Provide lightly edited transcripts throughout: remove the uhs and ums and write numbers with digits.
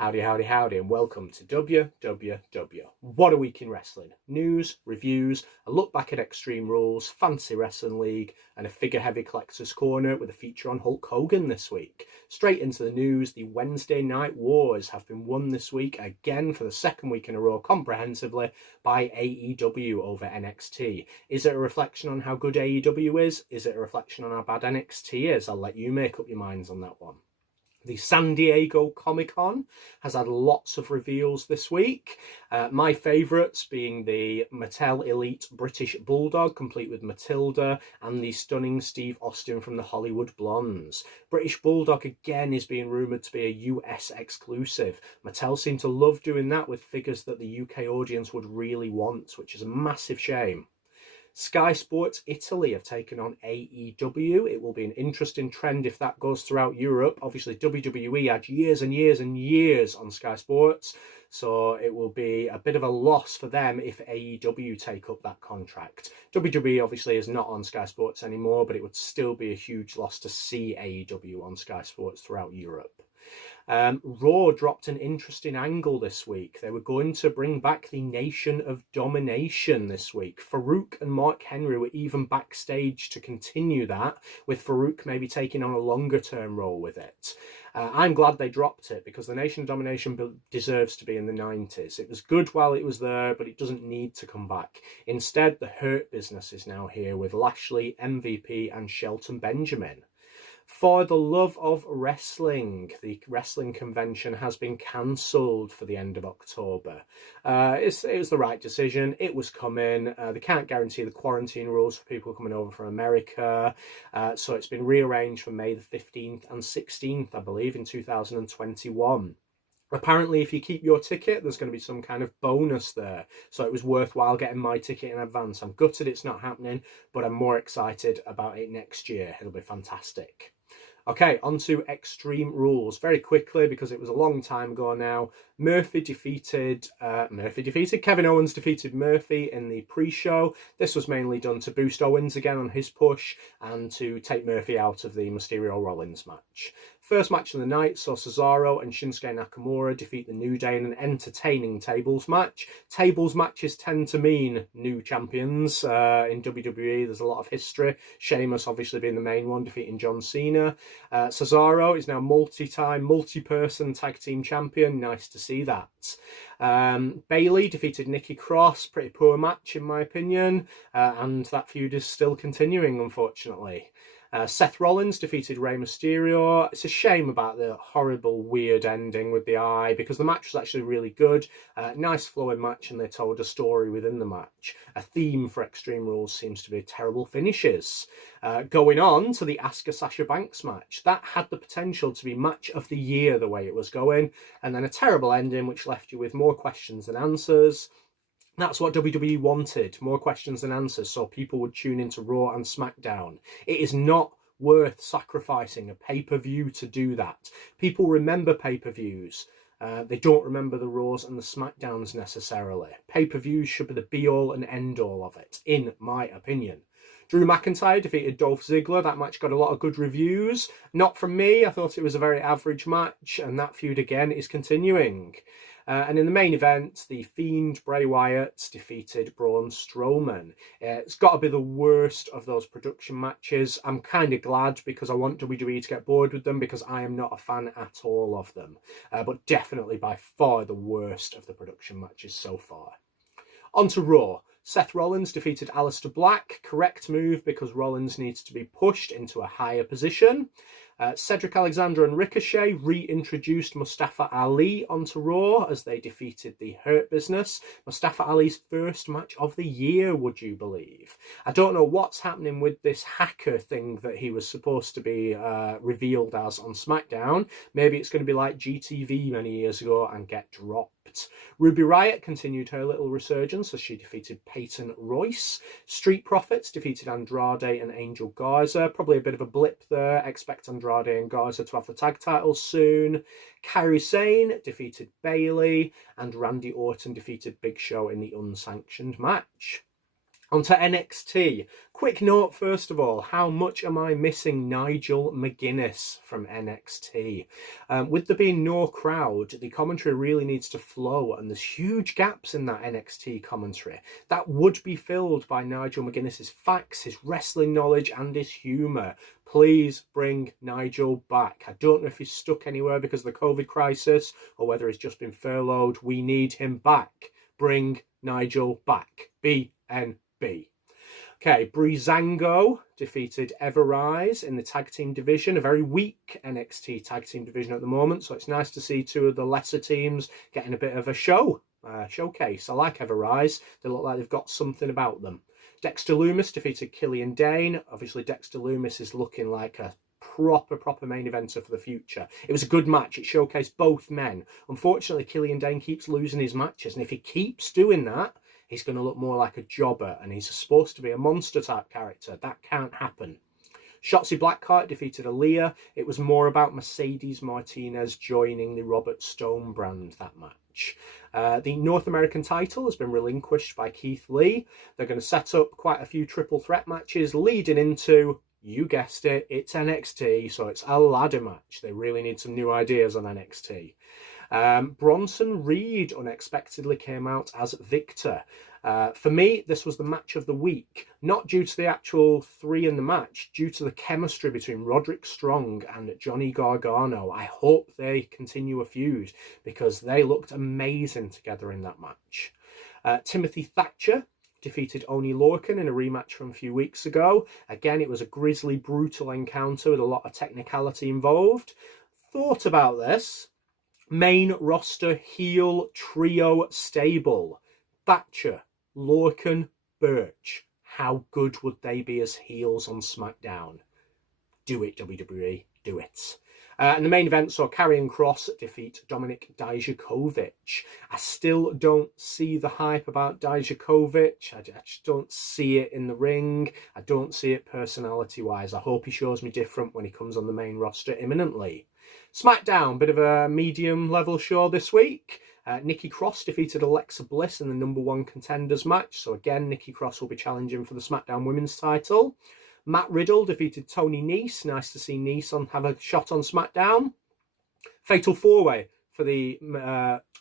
Howdy, howdy, howdy, and welcome to WWW. What a week in wrestling. News, reviews, a look back at Extreme Rules, Fantasy Wrestling League, and a figure-heavy collector's corner with a feature on Hulk Hogan this week. Straight into the news, the Wednesday Night Wars have been won this week, again for the second week in a row comprehensively, by AEW over NXT. Is it a reflection on how good AEW is? Is it a reflection on how bad NXT is? I'll let you make up your minds on that one. The San Diego Comic-Con has had lots of reveals this week. My favourites being the Mattel Elite British Bulldog, complete with Matilda, and the stunning Steve Austin from the Hollywood Blondes. British Bulldog again is being rumoured to be a US exclusive. Mattel seem to love doing that with figures that the UK audience would really want, which is a massive shame. Sky Sports Italy have taken on AEW. It will be an interesting trend if that goes throughout Europe. Obviously, WWE had years and years and years on Sky Sports, so it will be a bit of a loss for them if AEW take up that contract. WWE obviously is not on Sky Sports anymore, but it would still be a huge loss to see AEW on Sky Sports throughout Europe. Raw dropped an interesting angle this week. They were going to bring back the Nation of Domination this week. Farouk and Mark Henry were even backstage to continue that, with Farouk maybe taking on a longer term role with it. I'm glad they dropped it because the Nation of Domination deserves to be in the 90s. It was good while it was there, but it doesn't need to come back. Instead, the Hurt Business is now here with Lashley, MVP and Shelton Benjamin. For the love of wrestling, the wrestling convention has been cancelled for the end of October. It was the right decision. It was coming. They can't guarantee the quarantine rules for people coming over from America. So it's been rearranged for May the 15th and 16th, I believe, in 2021. Apparently, if you keep your ticket, there's going to be some kind of bonus there. So it was worthwhile getting my ticket in advance. I'm gutted it's not happening, but I'm more excited about it next year. It'll be fantastic. Okay, on to Extreme Rules. Very quickly, because it was a long time ago now, Kevin Owens defeated Murphy in the pre-show. This was mainly done to boost Owens again on his push and to take Murphy out of the Mysterio Rollins match. First match of the night saw Cesaro and Shinsuke Nakamura defeat the New Day in an entertaining tables match. Tables matches tend to mean new champions. In WWE, there's a lot of history. Sheamus obviously being the main one, defeating John Cena. Cesaro is now multi-person tag team champion. Nice to see that. Bayley defeated Nikki Cross. Pretty poor match in my opinion. And that feud is still continuing, unfortunately. Seth Rollins defeated Rey Mysterio. It's a shame about the horrible, weird ending with the eye because the match was actually really good. Nice flowing match and they told a story within the match. A theme for Extreme Rules seems to be terrible finishes. Going on to the Asuka Sasha Banks match. That had the potential to be match of the year the way it was going. And then a terrible ending which left you with more questions than answers. That's what WWE wanted, more questions than answers, so people would tune into Raw and SmackDown. It is not worth sacrificing a pay-per-view to do that. People remember pay-per-views. They don't remember the Raws and the SmackDowns necessarily. Pay-per-views should be the be-all and end-all of it, in my opinion. Drew McIntyre defeated Dolph Ziggler. That match got a lot of good reviews. Not from me. I thought it was a very average match, and that feud again is continuing. And in the main event, the Fiend Bray Wyatt defeated Braun Strowman. It's got to be the worst of those production matches. I'm kind of glad because I want WWE to get bored with them because I am not a fan at all of them. But definitely by far the worst of the production matches so far. On to Raw. Seth Rollins defeated Aleister Black. Correct move because Rollins needs to be pushed into a higher position. Cedric Alexander and Ricochet reintroduced Mustafa Ali onto Raw as they defeated the Hurt Business. Mustafa Ali's first match of the year, would you believe? I don't know what's happening with this hacker thing that he was supposed to be revealed as on SmackDown. Maybe it's going to be like GTV many years ago and get dropped. Ruby Riott continued her little resurgence as she defeated Peyton Royce. Street Profits defeated Andrade and Angel Garza. Probably a bit of a blip there. Expect Andrade and Garza to have the tag titles soon. Kairi Sane defeated Bayley. And Randy Orton defeated Big Show in the unsanctioned match. On to NXT. Quick note, first of all, how much am I missing Nigel McGuinness from NXT? With there being no crowd, the commentary really needs to flow, and there's huge gaps in that NXT commentary. That would be filled by Nigel McGuinness's facts, his wrestling knowledge, and his humour. Please bring Nigel back. I don't know if he's stuck anywhere because of the COVID crisis, or whether he's just been furloughed. We need him back. Bring Nigel back. BNB. Okay, Breezango defeated Everrise in the tag team division, a very weak NXT tag team division at the moment, so it's nice to see two of the lesser teams getting a bit of a showcase. I like Everrise. They look like they've got something about them. Dexter Lumis defeated Killian Dane. Obviously, Dexter Lumis is looking like a proper main eventer for the future. It was a good match. It showcased both men. Unfortunately, Killian Dane keeps losing his matches, and if he keeps doing that, he's going to look more like a jobber, and he's supposed to be a monster-type character. That can't happen. Shotzi Blackheart defeated Aaliyah. It was more about Mercedes Martinez joining the Robert Stone brand, that match. The North American title has been relinquished by Keith Lee. They're going to set up quite a few triple threat matches leading into, you guessed it, it's NXT, so it's a ladder match. They really need some new ideas on NXT. Bronson Reed unexpectedly came out as victor. For me, this was the match of the week, not due to the actual three in the match, due to the chemistry between Roderick Strong and Johnny Gargano. I hope they continue a feud because they looked amazing together in that match. Timothy Thatcher defeated Oney Lorcan in a rematch from a few weeks ago. Again, it was a grisly, brutal encounter with a lot of technicality involved. Thought about this. Main roster heel trio stable. Thatcher, Lorcan, Birch. How good would they be as heels on SmackDown? Do it, WWE. Do it. And the main event saw Karrion Kross defeat Dominik Dijakovic. I still don't see the hype about Dijakovic. I just don't see it in the ring. I don't see it personality-wise. I hope he shows me different when he comes on the main roster imminently. SmackDown, bit of a medium-level show this week. Nikki Cross defeated Alexa Bliss in the number one contenders match. So again, Nikki Cross will be challenging for the SmackDown Women's title. Matt Riddle defeated Tony Nese. Nice to see Nese have a shot on SmackDown. Fatal 4-way for the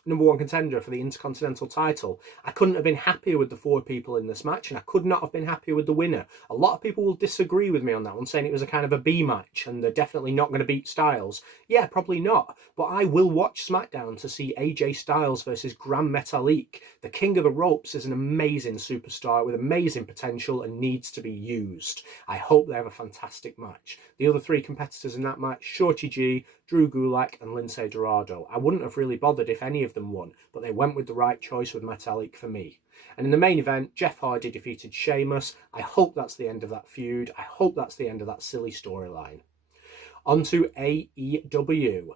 number one contender for the Intercontinental title. I couldn't have been happier with the four people in this match, and I could not have been happier with the winner. A lot of people will disagree with me on that one, saying it was a kind of a B match and they're definitely not going to beat Styles. Yeah, probably not. But I will watch SmackDown to see AJ Styles versus Gran Metalik. The King of the Ropes is an amazing superstar with amazing potential and needs to be used. I hope they have a fantastic match. The other three competitors in that match, Shorty G, Drew Gulak and Lince Dorado. I wouldn't have really bothered if any of them won, but they went with the right choice with Metalik for me. And in the main event, Jeff Hardy defeated Sheamus. I hope that's the end of that feud. I hope that's the end of that silly storyline. On to AEW.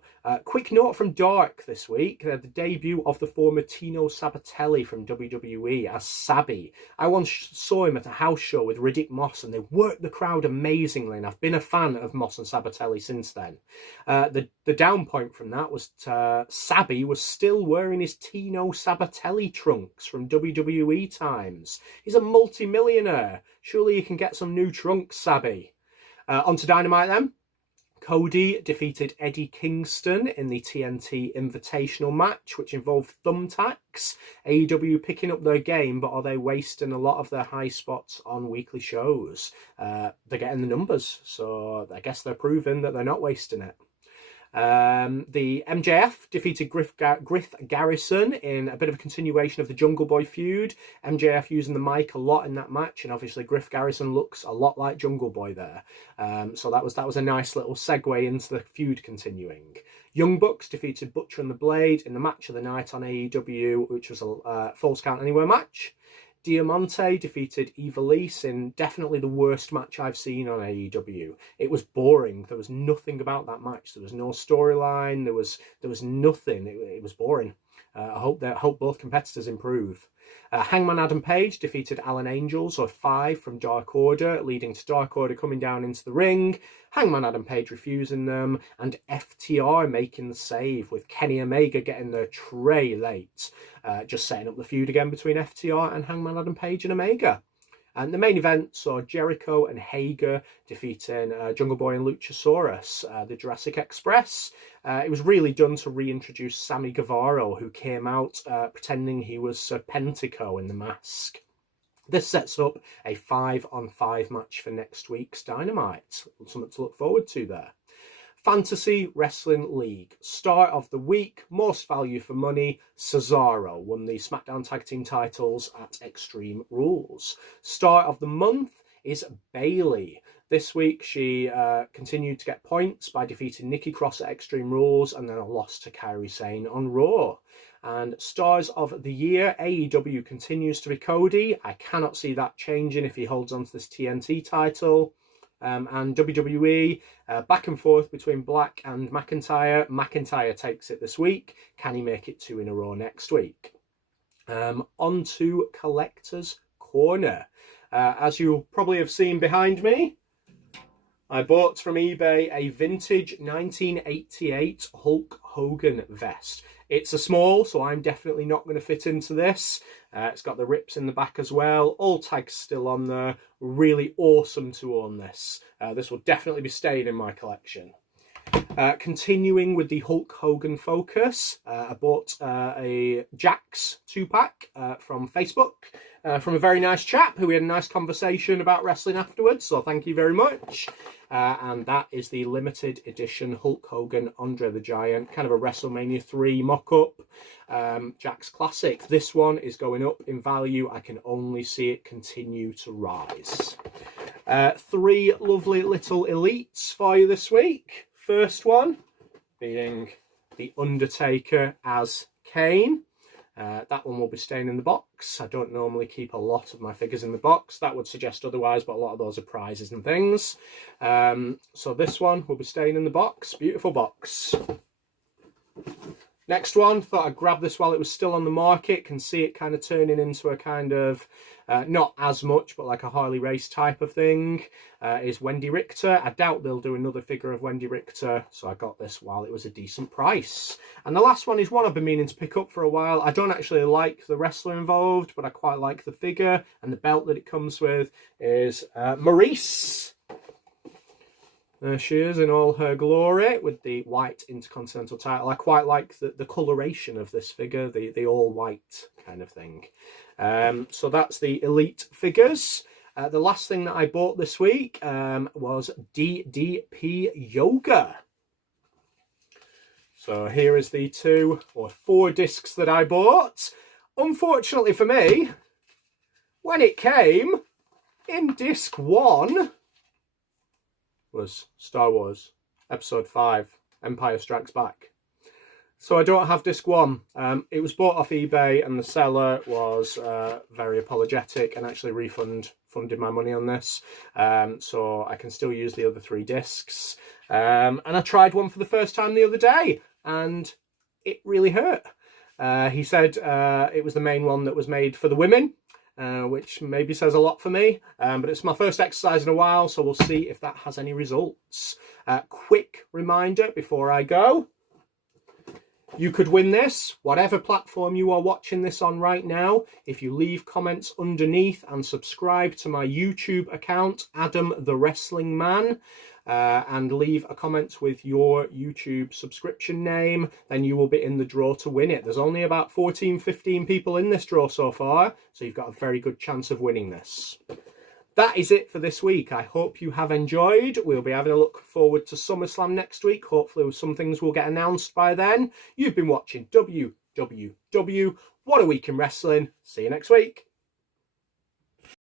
Quick note from Dark this week. The debut of the former Tino Sabatelli from WWE as Sabi. I once saw him at a house show with Riddick Moss and they worked the crowd amazingly, and I've been a fan of Moss and Sabatelli since then. The down point from that was Sabi was still wearing his Tino Sabatelli trunks from WWE times. He's a multi-millionaire. Surely you can get some new trunks, Sabi. On to Dynamite then. Cody defeated Eddie Kingston in the TNT Invitational match, which involved thumbtacks. AEW picking up their game, but are they wasting a lot of their high spots on weekly shows? They're getting the numbers, so I guess they're proving that they're not wasting it. The MJF defeated Griff Garrison in a bit of a continuation of the Jungle Boy feud. MJF using the mic a lot in that match, and obviously Griff Garrison looks a lot like Jungle Boy there. So that was a nice little segue into the feud continuing. Young Bucks defeated Butcher and the Blade in the match of the night on AEW, which was a Falls Count Anywhere match. Diamante defeated Ivelisse in definitely the worst match I've seen on AEW. It was boring. There was nothing about that match. There was no storyline. There was nothing. It was boring. I hope both competitors improve. Hangman Adam Page defeated Alan Angels, or 5 from Dark Order, leading to Dark Order coming down into the ring. Hangman Adam Page refusing them, and FTR making the save, with Kenny Omega getting their tray late. Just setting up the feud again between FTR and Hangman Adam Page and Omega. And the main event saw Jericho and Hager defeating Jungle Boy and Luchasaurus, the Jurassic Express. It was really done to reintroduce Sammy Guevara, who came out pretending he was Serpentico in the mask. This sets up a 5-on-5 match for next week's Dynamite. Something to look forward to there. Fantasy Wrestling League. Star of the week, most value for money, Cesaro won the SmackDown Tag Team titles at Extreme Rules. Star of the month is Bayley. This week she continued to get points by defeating Nikki Cross at Extreme Rules and then a loss to Kairi Sane on Raw. And Stars of the Year, AEW continues to be Cody. I cannot see that changing if he holds on to this TNT title. And WWE, back and forth between Black and McIntyre. McIntyre takes it this week. Can he make it 2 in a row next week? On to Collector's Corner. As you'll probably have seen behind me, I bought from eBay a vintage 1988 Hulk Hogan vest. It's a small, so I'm definitely not going to fit into this. It's got the rips in the back as well. All tags still on there. Really awesome to own this. This will definitely be staying in my collection. Continuing with the Hulk Hogan focus, I bought a Jax 2-pack from Facebook from a very nice chap who we had a nice conversation about wrestling afterwards, so thank you very much. And that is the limited edition Hulk Hogan Andre the Giant, kind of a WrestleMania 3 mock-up. Jax Classic. This one is going up in value. I can only see it continue to rise. 3 lovely little elites for you this week. First one being The Undertaker as Kane. That one will be staying in the box. I don't normally keep a lot of my figures in the box. That would suggest otherwise, but a lot of those are prizes and things. So this one will be staying in the box. Beautiful box. Next one, thought I'd grab this while it was still on the market. Can see it kind of turning into a kind of, not as much, but like a Harley Race type of thing, is Wendy Richter. I doubt they'll do another figure of Wendy Richter, so I got this while it was a decent price. And the last one is one I've been meaning to pick up for a while. I don't actually like the wrestler involved, but I quite like the figure, and the belt that it comes with is Maryse. There she is in all her glory with the white Intercontinental title. I quite like the coloration of this figure, the all-white kind of thing. So that's the Elite figures. The last thing that I bought this week was DDP Yoga. So here is the 2 or 4 discs that I bought. Unfortunately for me, when it came in disc 1... was Star Wars Episode 5, Empire Strikes Back. So I don't have disc 1. It was bought off eBay and the seller was very apologetic and actually funded my money on this. So I can still use the other 3 discs. And I tried one for the first time the other day and it really hurt. He said it was the main one that was made for the women. Which maybe says a lot for me, but it's my first exercise in a while, so we'll see if that has any results. Quick reminder before I go, you could win this, whatever platform you are watching this on right now, if you leave comments underneath and subscribe to my YouTube account, Adam the Wrestling Man, and leave a comment with your YouTube subscription name, then you will be in the draw to win it. There's only about 14-15 people in this draw so far, so you've got a very good chance of winning this. That is it for this week. I hope you have enjoyed. We'll be having a look forward to SummerSlam next week. Hopefully some things will get announced by then. You've been watching WWW. What a Week in Wrestling. See you next week.